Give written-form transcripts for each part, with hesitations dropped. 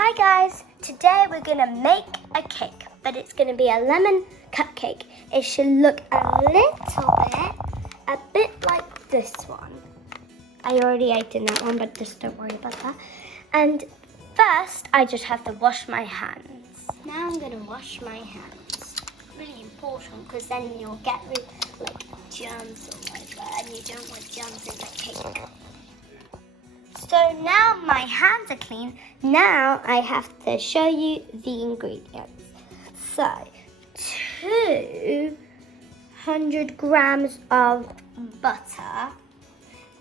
Hi guys, today we're gonna make a cake, but it's gonna be a lemon cupcake. It should look a bit like this one. I already ate in that one, but just don't worry about that. And first, I just have to wash my hands. Now I'm gonna wash my hands. Really important, because then you'll get like germs or whatever, and you don't want germs in the cake. So now my hands are clean. Now I have to show you the ingredients. So 200 grams of butter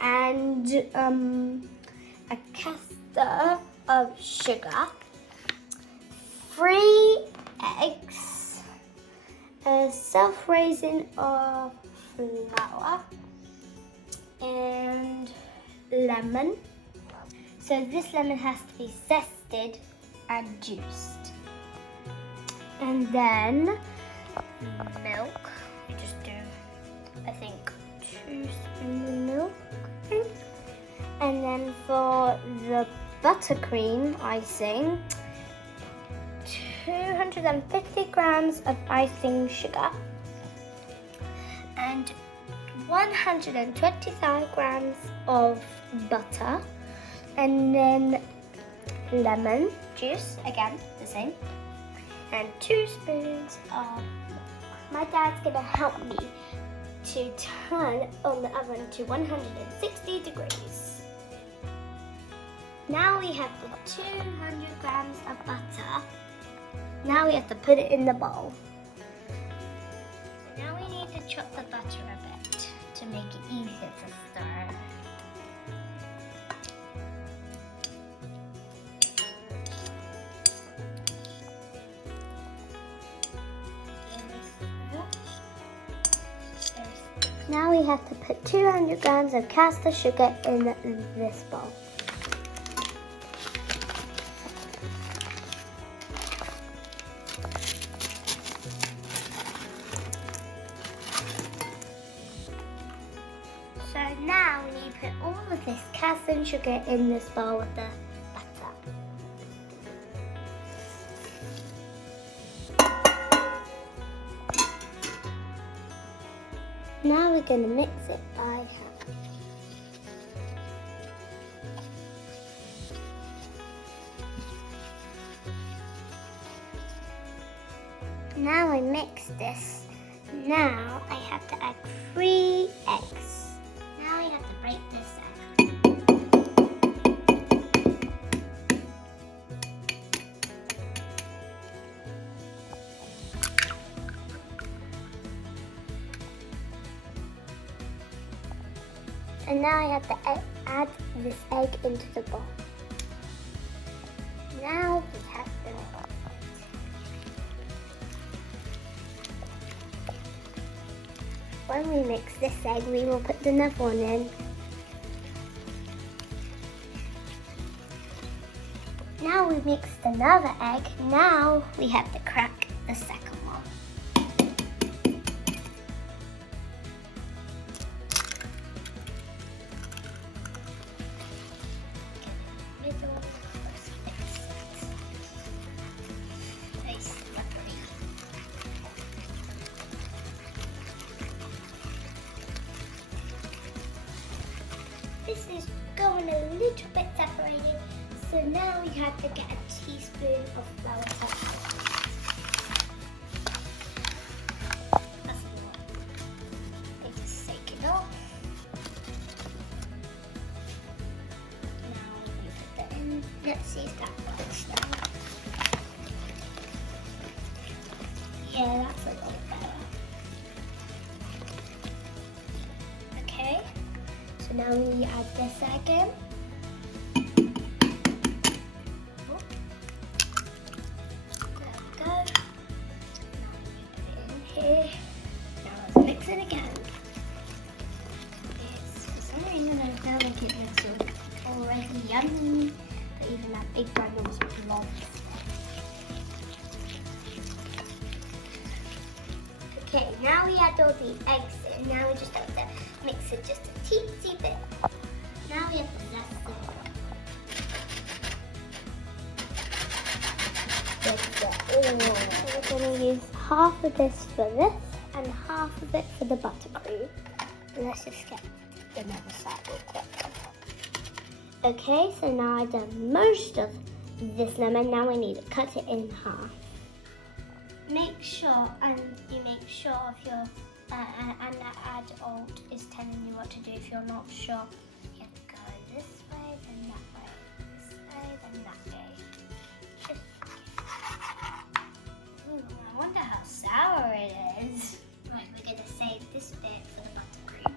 and a canister of sugar, 3 eggs, a self-raising of flour, and lemon. So this lemon has to be zested and juiced. And then milk. You just do, I think, 2 spoons of milk. And then for the buttercream icing, 250 grams of icing sugar and 125 grams of butter. And then lemon juice, again, the same. And 2 spoons of milk. My dad's gonna help me to turn on the oven to 160 degrees. Now we have the 200 grams of butter. Now we have to put it in the bowl. So now we need to chop the butter a bit to make it easier to stir. Now we have to put 200 grams of caster sugar in this bowl. So now we need to put all of this caster sugar in this bowl with the butter. Now we're going to mix it by hand. Now I mix this. Now I have to add 3 eggs. Now I have to break this egg. And now I have to add this egg into the bowl. Now we have to when we mix this egg, we will put another one in. Now we mixed another egg. Now we have to crack the second one. This is going a little bit separated, so now we have to get a teaspoon of flour separate. That's a lot. I just shake it off. Now we put that in. Let's see if that works now. Yeah, that's a lot better. Okay. So now we add this egg in. There we go. Now we put it in here. Now let's mix it again. For some reason I feel like it looks already yummy, but even that big bundle was long. Okay, now we add all the eggs in. Now we just have to mix it just a teensy bit. Now we have to zest it. half of this for this and half of it for the buttercream. Let's just get another side real quick. Okay, so now I've done most of this lemon. Now we need to cut it in half. Make sure, and you make sure if you're, and that adult is telling you what to do. If you're not sure, you have to go this way, then that way, this way, then that way. Ooh, I wonder how sour it is. Right, we're gonna save this bit for the buttercream.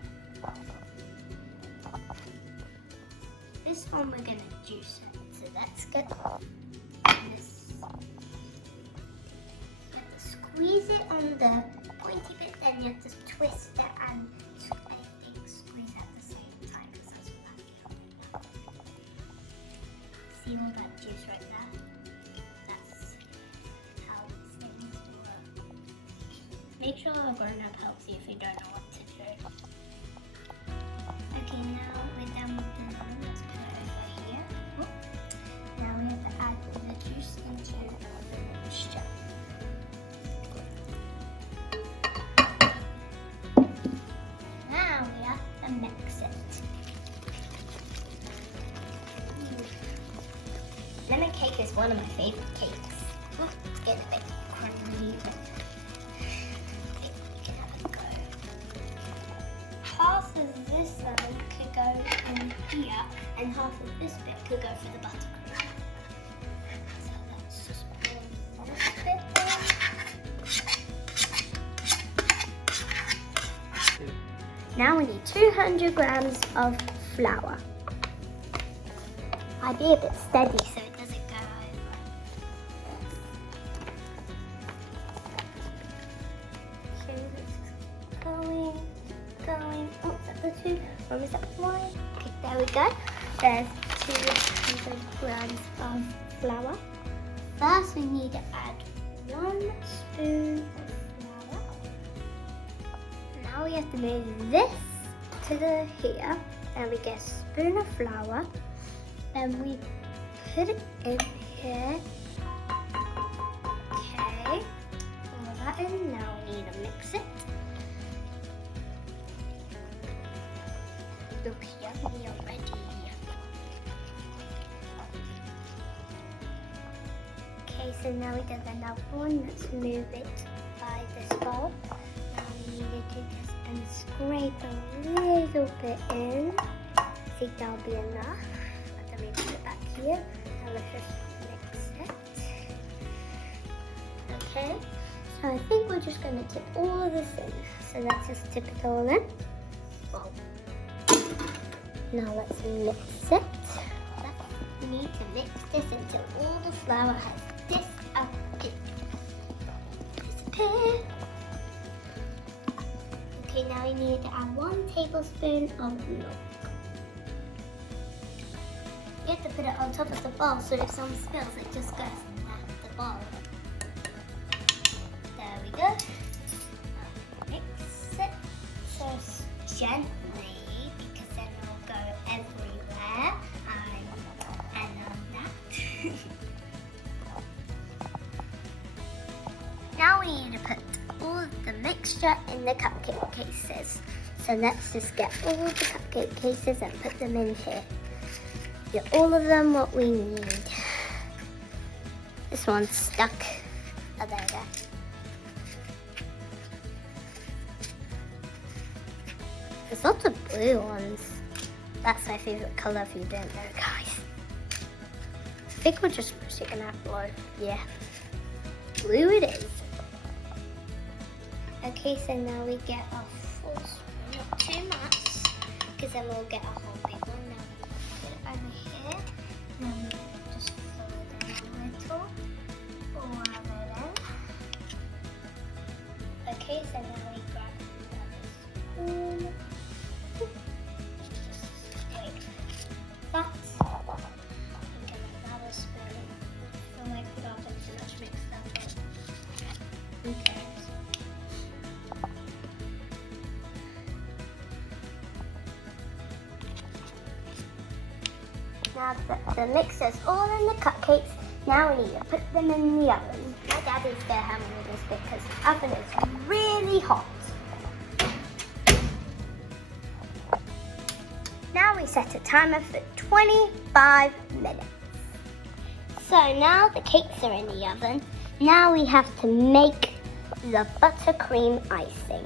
This one we're gonna juice it, so that's good. This. You have to squeeze it on the pointy bit, then you have to twist it and I think squeeze at the same time because that's what see all that juice right there? That's how these things work. Make sure a grown-up helps you if you don't know what to do. Okay, now we're done with the lemon. Let's put it over here. Now we have to add the juice into the mixture. Now we have to mix it. Lemon cake is one of my favorite cakes. It's getting a bit crumbly, but we can have a go. Half of this lemon could go in here, and half of this bit could go for the buttercream. So let's just pour this bit in. Now we need 200 grams of flour. I'd be a bit steady so it doesn't go over. Okay, it's going. Oh, is that the two? Or is that one? Okay, there we go. There's 200 grams of flour. First, we need to add 1 spoon of flour. Now we have to move this to the here. Then we get a spoon of flour. Then we put it in here. Okay, all that in. Now we need to mix it. Look yummy already. Okay, so now we did another one. Let's move it by this bowl. Now we need to do this and scrape a little bit in. I think that'll be enough. Let me put it back here. Now let's just mix it. Okay, so I think we're just going to tip all of this in. So let's just tip it all in. Wow. Now let's mix it. We need to mix this until all the flour has disappeared. Okay, now we need to add 1 tablespoon of milk. You have to put it on top of the bowl so if some spills, it just goes in the bowl. There we go. Now mix it so gently because then it'll go everywhere and that. Now we need to put all of the mixture in the cupcake cases. So let's just get all the cupcake cases and put them in here. Get all of them what we need. This one's stuck. Oh, there we go. There's lots of blue ones. That's my favorite color if you don't know, guys. I think we're just mostly gonna have blue. Yeah. Blue it is. Okay, so now we get a full spoon, not too much, because then we'll get a whole big one. Now we put it over here, and then we just fill it in a little, pour it in. Okay, so now we grab another spoon. Like that. And get another spoon. So like we don't have too much mixed up. Okay. Now that the mix is all in the cupcakes, Now we need to put them in the oven. My dad is still hammering this bit because the oven is really hot. Now we set a timer for 25 minutes. So now the cakes are in the oven. Now we have to make the buttercream icing.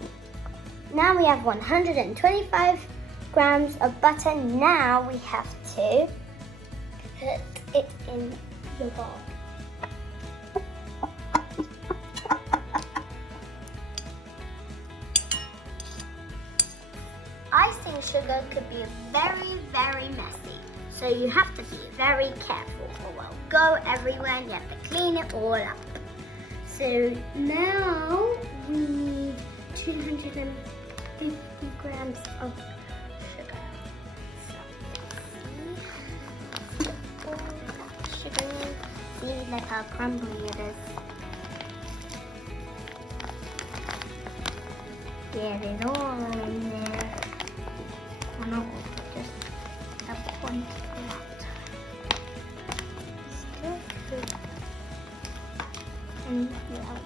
Now we have 125 grams of butter. Now we have to put it in the bowl. Icing sugar could be very, very messy, so you have to be very careful or it will go everywhere and you have to clean it all up. So now we need 250 grams of sugar. So let's all that sugar in. See like how crumbly it is. Get it all in there. Or not all, just a point of that. Still good. And yeah.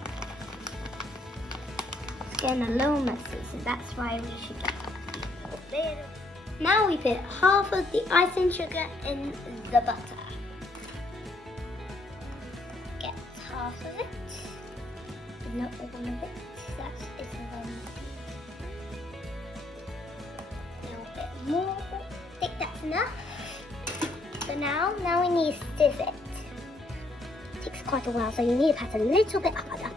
It's getting a little messy, so that's why we should get a little. Now we put half of the icing sugar in the butter. Get half of it, but not all of it. That is a little bit more. I think that's enough. So now we need to sieve it. It takes quite a while, so you need to pat a little bit harder.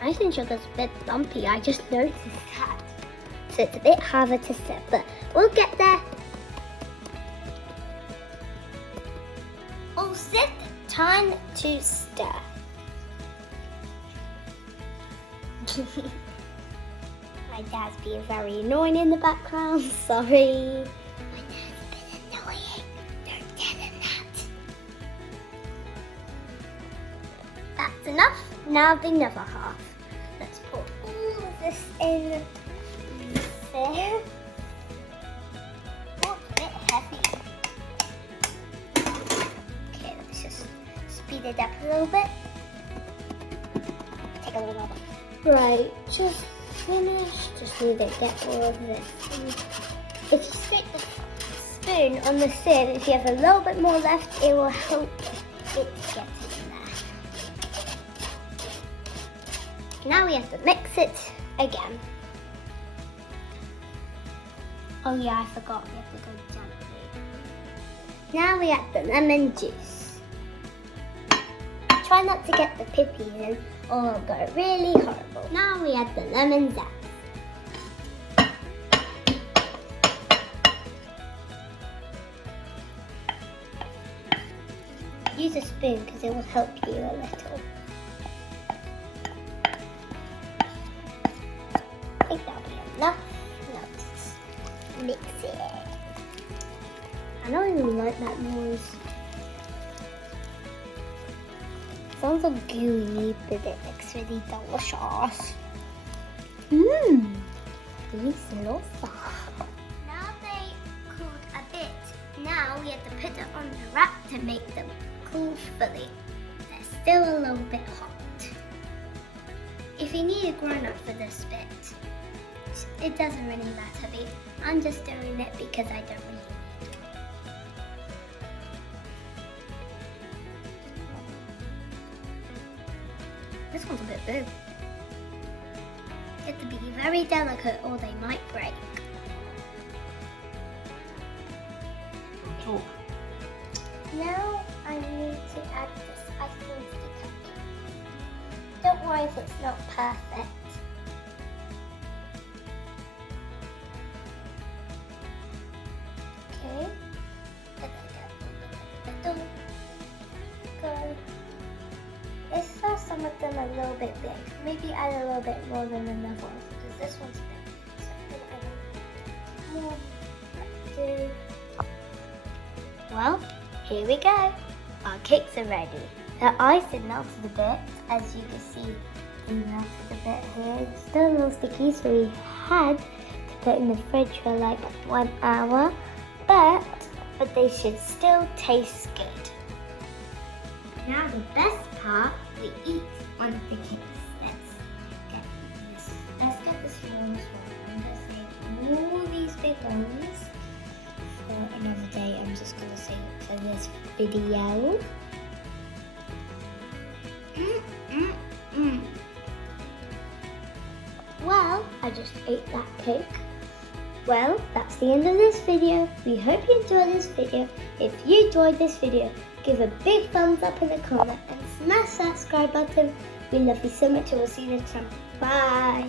Icing sugar's a bit lumpy, I just noticed that. So it's a bit harder to sieve, but we'll get there. All set, time to stir. My dad's being very annoying in the background, sorry. My dad's been annoying, don't tell him that. That's enough, now the other half. Let's put all of this in there. Oh, it's a bit heavy. Okay, let's just speed it up a little bit. Take a little more. Right, just finished. Just need to get all of this. If you stick the spoon on the sieve, if you have a little bit more left, it will help it get in there. Now we have to mix it again. Oh yeah, I forgot, we have to go gently. Now we add the lemon juice. Try not to get the pippy in or it'll go really horrible. Now we add the lemon zest. Use a spoon because it will help you a little. I think that'll be enough. Mix it. I don't even like that noise. Sounds so gooey, but it looks really delicious. Mmm, deliciosa. Now they cooled a bit. Now we have to put it on the rack to make them cool fully. They're still a little bit hot. If you need a grown-up for this bit, it doesn't really matter. I'm just doing it because I don't really need to. This one's a bit big. You have to be very delicate or they might break. Talk. Now I need to add this icing to the cupcake. Don't worry if it's not perfect. Okay. Go. This saw some of them a little bit big. Maybe add a little bit more than another one because this one's big. So I'm gonna add more. Well, here we go. Our cakes are ready. The icing melted a bit, as you can see. It melted a bit here. It's still a little sticky, so we had to put it in the fridge for like 1 hour. But they should still taste good. Now the best part, we eat one of the cakes. Let's get the smallest one. I'm going to save all these big ones for another day. I'm just going to save it for this video. Well, I just ate that cake. Well, that's the end of this video. We hope you enjoyed this video. If you enjoyed this video, give a big thumbs up in the corner and smash that subscribe button. We love you so much and we'll see you next time. Bye.